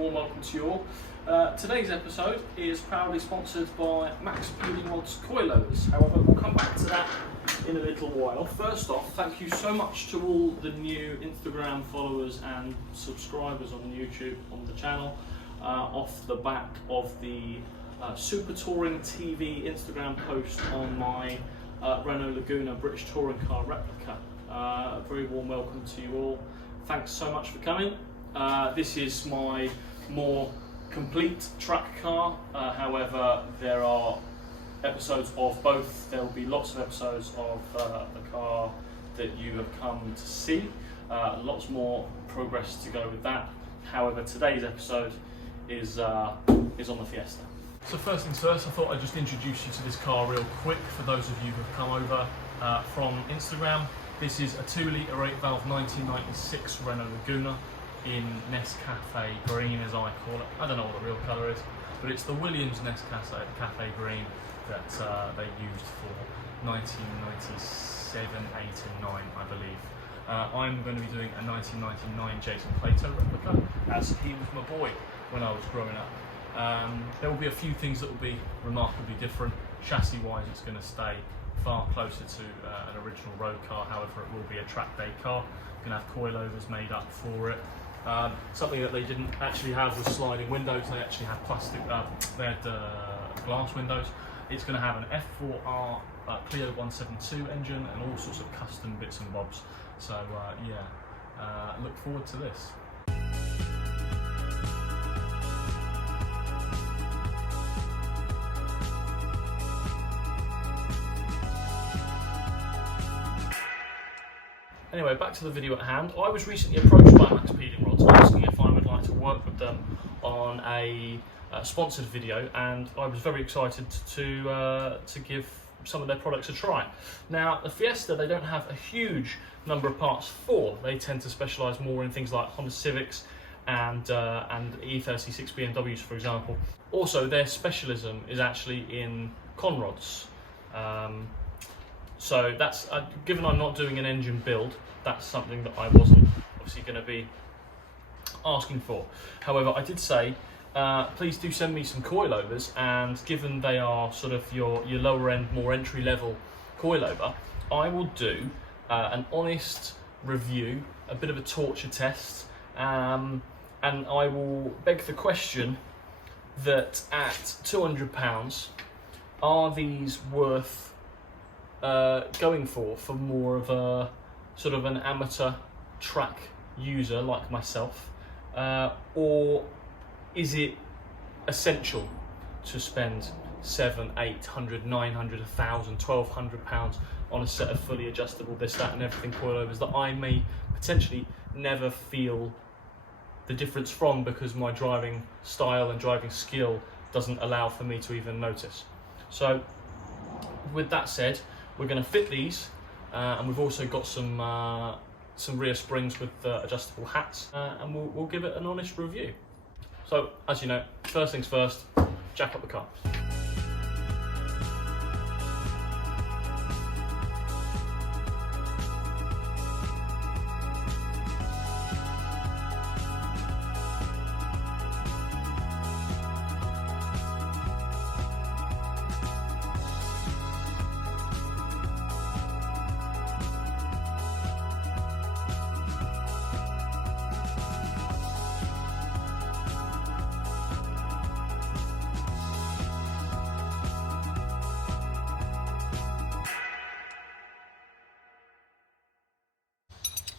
warm welcome to you all. Today's episode is proudly sponsored by MaXpeedingrods Coilovers. However, we'll come back to that in a little while. First off, thank you so much to all the new Instagram followers and subscribers on YouTube on the channel off the back of the Super Touring TV Instagram post on my Renault Laguna British touring car replica. A very warm welcome to you all. Thanks so much for coming. This is my more complete track car. However, there are episodes of both. There will be lots of episodes of the car that you have come to see. Lots more progress to go with that. However, today's episode is on the Fiesta. So first things first, I thought I'd just introduce you to this car real quick for those of you who have come over from Instagram. This is a 2-litre 8-valve 1996 Renault Laguna in Nescafe green, as I call it. I don't know what the real colour is, but it's the Williams Nescafe green that they used for 1997, 8 and 9, I believe. I'm going to be doing a 1999 Jason Plato replica, as he was my boy when I was growing up. There will be a few things that will be remarkably different. Chassis-wise, it's going to stay far closer to an original road car. However, it will be a track day car. Going to have coilovers made up for it. Something that they didn't actually have was sliding windows. They actually had plastic. They had glass windows. It's going to have an F4R Clio 172 engine and all sorts of custom bits and bobs. So yeah, look forward to this. Anyway, back to the video at hand. I was recently approached by MaXpeedingrods asking if I would like to work with them on a sponsored video, and I was very excited to give some of their products a try. Now, the Fiesta, they don't have a huge number of parts for. They tend to specialise more in things like Honda Civics and E36 BMWs, for example. Also, their specialism is actually in conrods. So that's, given I'm not doing an engine build, that's something that I wasn't obviously going to be asking for. However, I did say, please do send me some coilovers, and given they are sort of your lower end, more entry level coilover, I will do an honest review, a bit of a torture test, and I will beg the question that at £200, are these worth going for more of a sort of an amateur track user like myself, or is it essential to spend 700, 800, 900, 1,000, 1,200 pounds on a set of fully adjustable this, that and everything coilovers that I may potentially never feel the difference from, because my driving style and driving skill doesn't allow for me to even notice. So with that said, we're going to fit these, and we've also got some rear springs with adjustable hats, and we'll give it an honest review. So, as you know, first things first, jack up the car.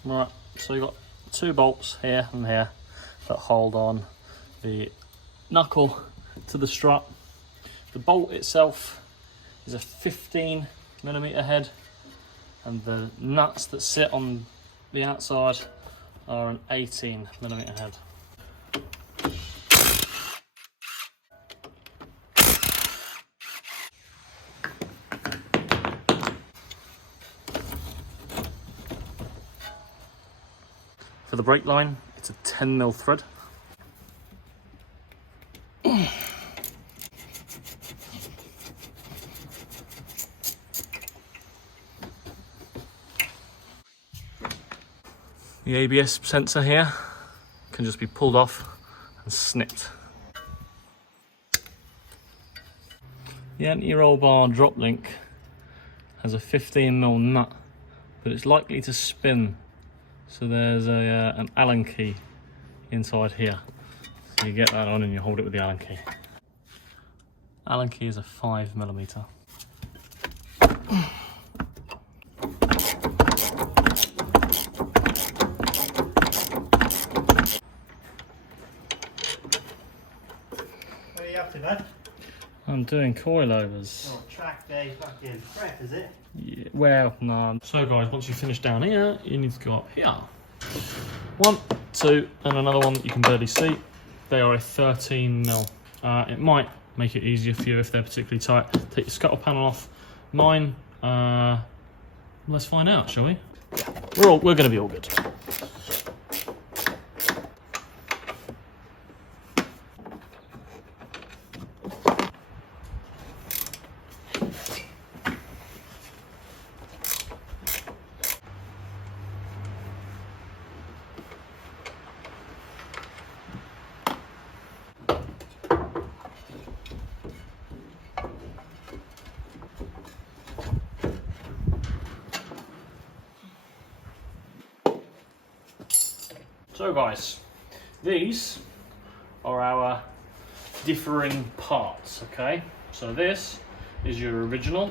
Right, so you've got 2 bolts here and here that hold on the knuckle to the strut. The bolt itself is a 15mm head, and the nuts that sit on the outside are an 18mm head. For the brake line, it's a 10mm thread. The ABS sensor here can just be pulled off and snipped. The anti-roll bar drop link has a 15mm nut, but it's likely to spin. So there's an Allen key inside here. So you get that on and you hold it with the Allen key. Allen key is a 5mm. What are you up to, bud? I'm doing coilovers. Oh, track day fucking prep, is it? Yeah, well, no. So guys, once you finish down here, you need to go up here. 1, 2, and another one that you can barely see. They are a 13mm. It might make it easier for you if they're particularly tight. Take your scuttle panel off. Mine, let's find out, shall we? We're going to be all good. So guys, these are our differing parts, okay? So this is your original.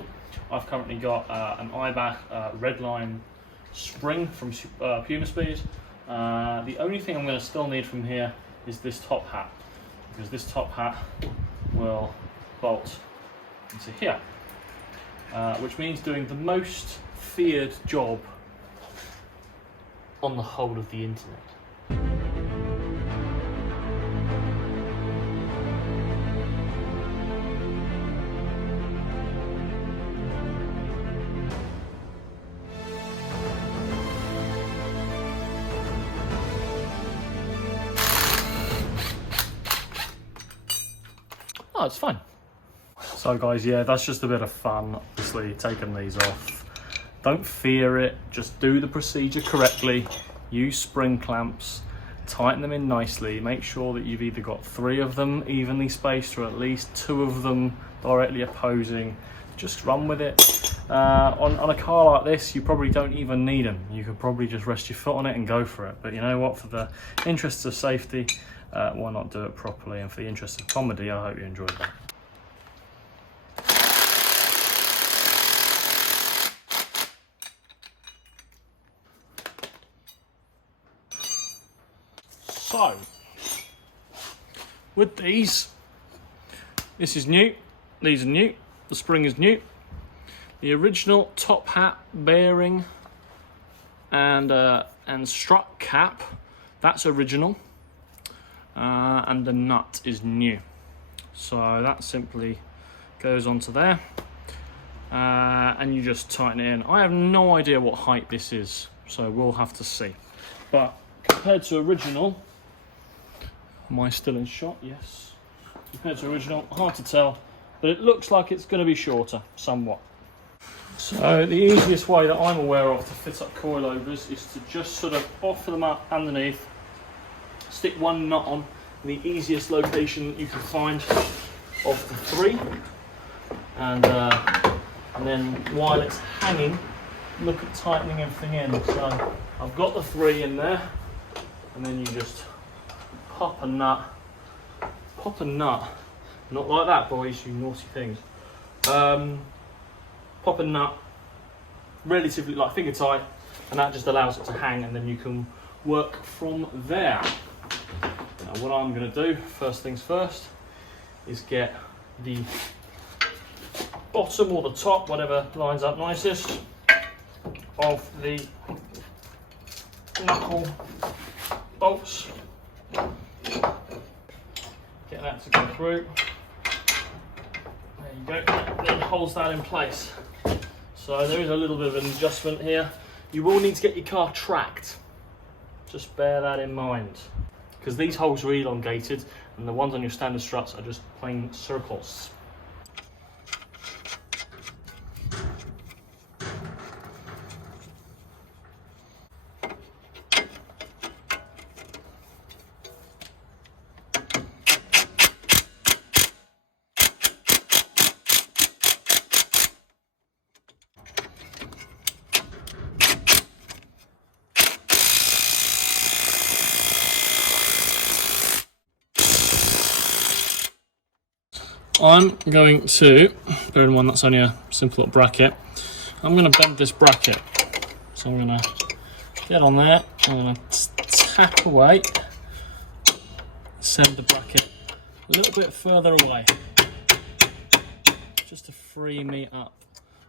I've currently got an IBAC Redline spring from Puma Speed. The only thing I'm going to still need from here is this top hat, because this top hat will bolt into here, which means doing the most feared job on the whole of the internet. Oh, it's fine. So guys, yeah, that's just a bit of fun, obviously, taking these off. Don't fear it, just do the procedure correctly. Use spring clamps, tighten them in nicely. Make sure that you've either got 3 of them evenly spaced or at least 2 of them directly opposing. Just run with it. On a car like this, you probably don't even need them. You could probably just rest your foot on it and go for it. But you know what, for the interests of safety, why not do it properly? And for the interest of comedy, I hope you enjoyed that. So, with these, this is new, these are new, the spring is new. The original top hat bearing and strut cap, that's original. And the nut is new. So that simply goes onto there. And you just tighten it in. I have no idea what height this is, so we'll have to see. But compared to original, am I still in shot? Yes. Compared to original, hard to tell, but it looks like it's going to be shorter, somewhat. So the easiest way that I'm aware of to fit up coilovers is to just sort of offer them up underneath, stick one nut on the easiest location that you can find of the 3, and then while it's hanging, look at tightening everything in. So I've got the 3 in there, and then you just pop a nut, not like that, boys, you naughty things. Pop a nut, relatively like finger tight, and that just allows it to hang, and then you can work from there. Now what I'm going to do, first things first, is get the bottom or the top, whatever lines up nicest, of the knuckle bolts. Get that to go through. There you go, then holds that in place. So there is a little bit of an adjustment here. You will need to get your car tracked. Just bear that in mind. Because these holes are elongated and the ones on your standard struts are just plain circles. I'm going to, bear in mind that's only a simple little bracket, I'm going to bend this bracket. So I'm going to get on there, I'm going to tap away, send the bracket a little bit further away, just to free me up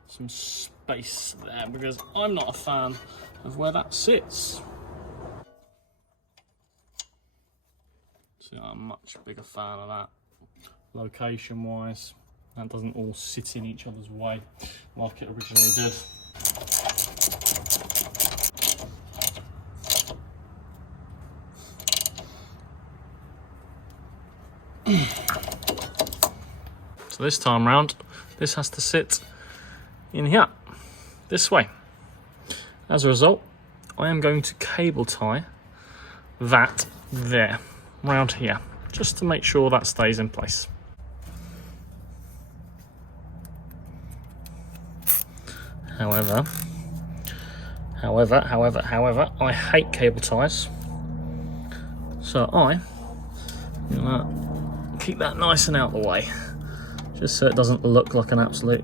some space there, because I'm not a fan of where that sits. So I'm a much bigger fan of that. Location wise, that doesn't all sit in each other's way like it originally did. So this time round, this has to sit in here, this way. As a result, I am going to cable tie that there, round here, just to make sure that stays in place. However, I hate cable ties, so I'm gonna keep that nice and out of the way, just so it doesn't look like an absolute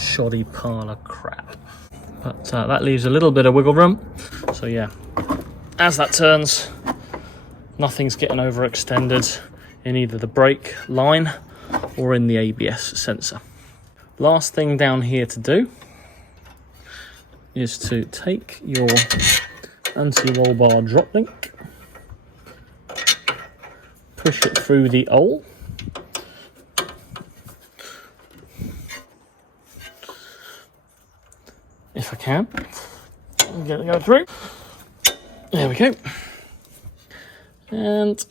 shoddy pile of crap. But that leaves a little bit of wiggle room, so yeah, as that turns, nothing's getting overextended in either the brake line or in the ABS sensor. Last thing down here to do is to take your anti-roll bar drop link, push it through the hole, if I can, get it go through. There we go. And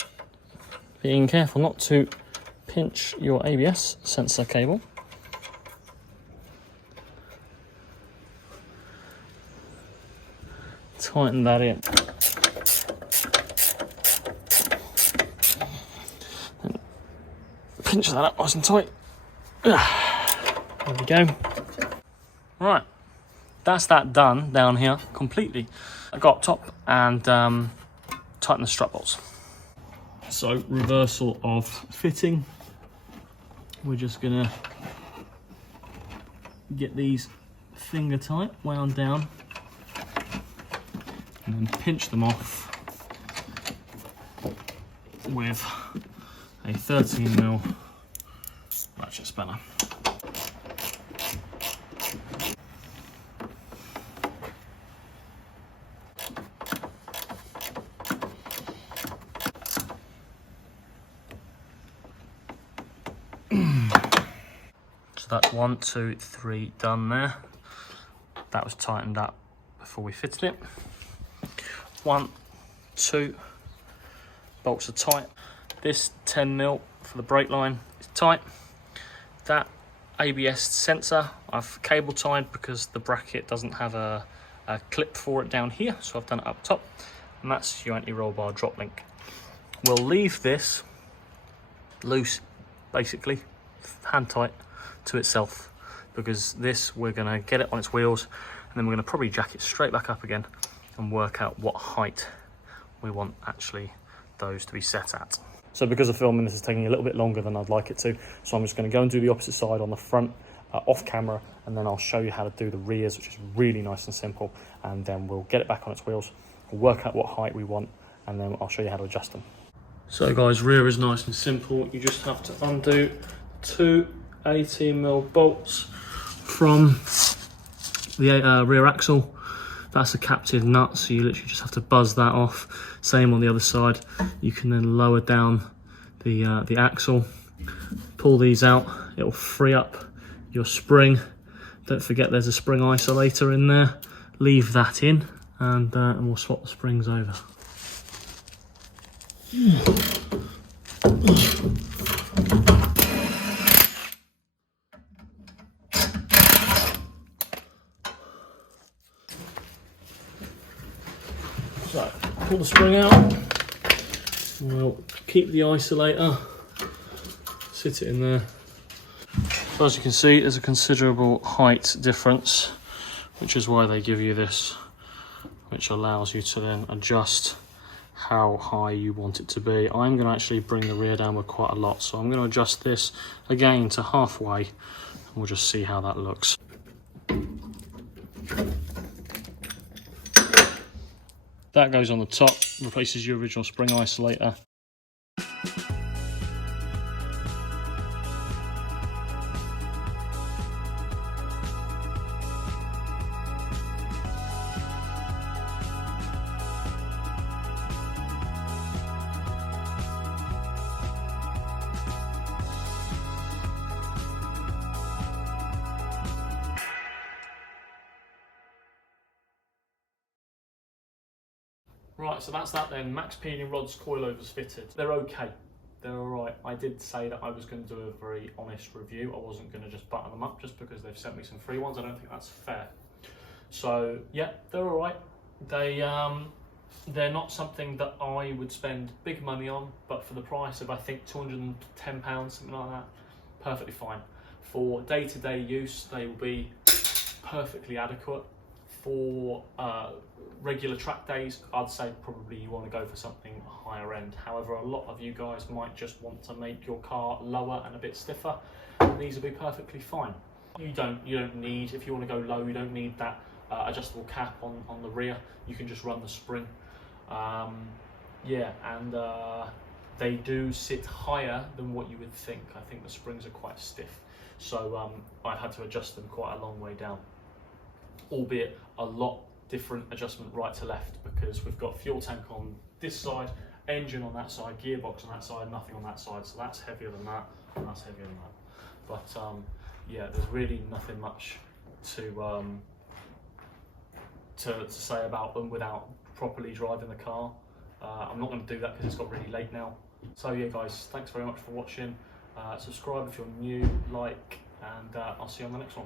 being careful not to pinch your ABS sensor cable. Tighten that in. And pinch that up nice and tight. There we go. Right, that's that done down here completely. I got up top and tighten the strut bolts. So reversal of fitting. We're just gonna get these finger tight, wound down, and then pinch them off with a 13mm ratchet spanner. So that's 1, 2, 3 done there. That was tightened up before we fitted it. 1, 2, bolts are tight. This 10mm for the brake line is tight. That ABS sensor I've cable tied because the bracket doesn't have a clip for it down here, so I've done it up top. And that's your anti-roll bar drop link. We'll leave this loose, basically, hand tight to itself, because this, we're gonna get it on its wheels and then we're gonna probably jack it straight back up again and work out what height we want actually those to be set at. So because of filming, this is taking a little bit longer than I'd like it to, so I'm just going to go and do the opposite side on the front off camera, and then I'll show you how to do the rears, which is really nice and simple, and then we'll get it back on its wheels, we'll work out what height we want, and then I'll show you how to adjust them. So guys, rear is nice and simple. You just have to undo 2 18mm bolts from the rear axle. That's a captive nut, so you literally just have to buzz that off. Same on the other side. You can then lower down the axle, pull these out. It'll free up your spring. Don't forget there's a spring isolator in there. Leave that in, and we'll swap the springs over. So, pull the spring out, we'll keep the isolator, sit it in there. So as you can see, there's a considerable height difference, which is why they give you this, which allows you to then adjust how high you want it to be. I'm going to actually bring the rear downward quite a lot, so I'm going to adjust this again to halfway, and we'll just see how that looks. That goes on the top, replaces your original spring isolator. Right, so that's that then. MaXpeedingrods coilovers fitted. They're okay. They're alright. I did say that I was going to do a very honest review. I wasn't going to just button them up just because they've sent me some free ones. I don't think that's fair. So yeah, they're alright. They're not something that I would spend big money on, but for the price of I think £210, something like that, perfectly fine. For day-to-day use, they will be perfectly adequate. For regular track days, I'd say probably you want to go for something higher end. However, a lot of you guys might just want to make your car lower and a bit stiffer, and these will be perfectly fine. You don't need, if you want to go low, you don't need that adjustable cap on the rear. You can just run the spring. Yeah, and they do sit higher than what you would think. I think the springs are quite stiff, so I had to adjust them quite a long way down, albeit a lot different adjustment right to left, because we've got fuel tank on this side, engine on that side, gearbox on that side, nothing on that side, so that's heavier than that, and that's heavier than that. But yeah, there's really nothing much to say about them without properly driving the car. I'm not going to do that because it's got really late now. So yeah guys, thanks very much for watching. Subscribe if you're new, like, and I'll see you on the next one.